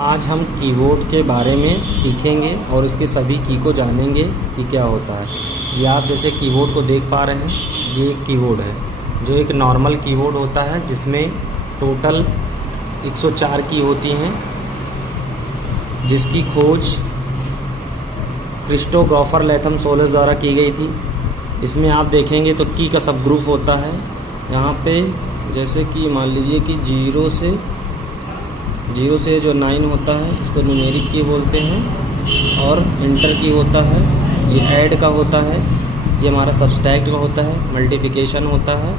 आज हम कीबोर्ड के बारे में सीखेंगे और इसके सभी की को जानेंगे कि क्या होता है। ये आप जैसे कीबोर्ड को देख पा रहे हैं, ये एक कीबोर्ड है जो एक नॉर्मल कीबोर्ड होता है जिसमें टोटल 104 की होती हैं, जिसकी खोज क्रिस्टोफर लैथम सोलस द्वारा की गई थी। इसमें आप देखेंगे तो की का सब ग्रुप होता है। यहाँ पे जैसे कि मान लीजिए कि जीरो से जो 9 होता है इसको न्यूमेरिक की बोलते हैं, और इंटर की होता है, ये ऐड का होता है, ये हमारा सब्सट्रैक्ट का होता है, मल्टीप्लिकेशन होता है,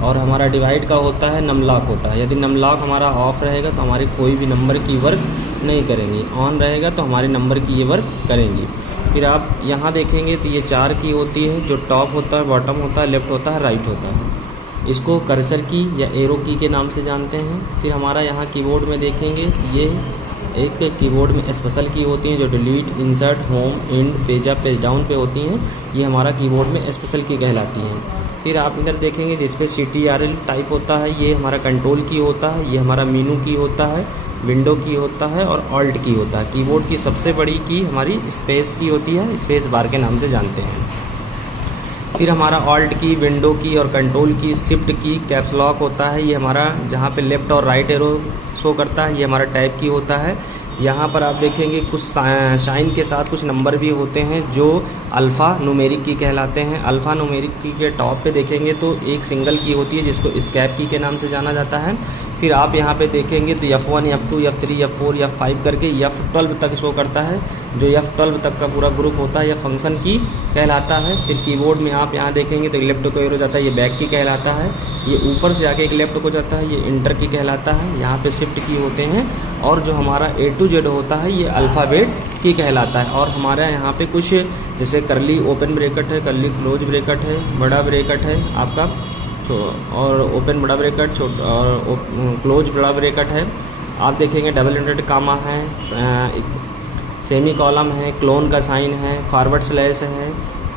और हमारा डिवाइड का होता है, नमलॉक होता है। यदि नमलॉक हमारा ऑफ रहेगा तो हमारी कोई भी नंबर की वर्क नहीं करेंगी, ऑन रहेगा तो हमारे नंबर की ये वर्क करेंगी। फिर आप यहाँ देखेंगे तो ये 4 की होती है, जो टॉप होता है, बॉटम होता है, लेफ़्ट होता है, राइट होता है। इसको कर्सर की या एरो की के नाम से जानते हैं। फिर हमारा यहाँ कीबोर्ड में देखेंगे तो ये एक कीबोर्ड में स्पेशल की होती हैं जो delete, insert, home, and, page up, page down पे होती हैं। ये हमारा कीबोर्ड में स्पेशल की कहलाती हैं। फिर आप इधर देखेंगे जिस पे CTRL टाइप होता है, ये हमारा कंट्रोल की होता है, ये हमारा मेनू की होता है, विंडो की होता है, और ऑल्ट की होता है। कीबोर्ड की सबसे बड़ी की हमारी स्पेस की होती है, स्पेस बार के नाम से जानते हैं। फिर हमारा ऑल्ट की, विंडो की और कंट्रोल की, शिफ्ट की, कैप्स लॉक होता है, ये हमारा जहाँ पे लेफ़्ट और राइट एरो शो करता है, ये हमारा टैब की होता है। यहाँ पर आप देखेंगे कुछ शाइन के साथ कुछ नंबर भी होते हैं जो अल्फ़ा न्यूमेरिक की कहलाते हैं। अल्फ़ा न्यूमेरिक की के टॉप पे देखेंगे तो एक सिंगल की होती है जिसको एस्केप की के नाम से जाना जाता है। फिर आप यहाँ पे देखेंगे तो F1, F2, F3, F4, F5 करके F12 तक शो करता है, जो F12 तक का पूरा ग्रुप होता है, यह फंक्शन की कहलाता है। फिर कीबोर्ड में आप यहाँ देखेंगे तो लेफ्ट को एरो जाता है, ये बैक की कहलाता है। ये ऊपर से आके एक लेफ्ट को जाता है, ये इंटर की कहलाता है। यहाँ पे शिफ्ट की होते हैं, और जो हमारा A to Z होता है ये अल्फ़ाबेट की कहलाता है। और हमारे यहाँ पे कुछ जैसे करली ओपन ब्रैकेट है, करली क्लोज ब्रैकेट है, बड़ा ब्रैकेट है आपका, और ओपन बड़ा ब्रैकेट, छोटा और क्लोज बड़ा ब्रैकेट है। आप देखेंगे डबल इंवर्टेड कामा है, सेमी कॉलम है, क्लोन का साइन है, फॉरवर्ड स्लैश है,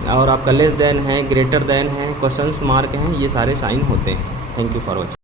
और आपका लेस देन है, ग्रेटर देन है, क्वेश्चन मार्क हैं, ये सारे साइन होते हैं। Thank you for watching.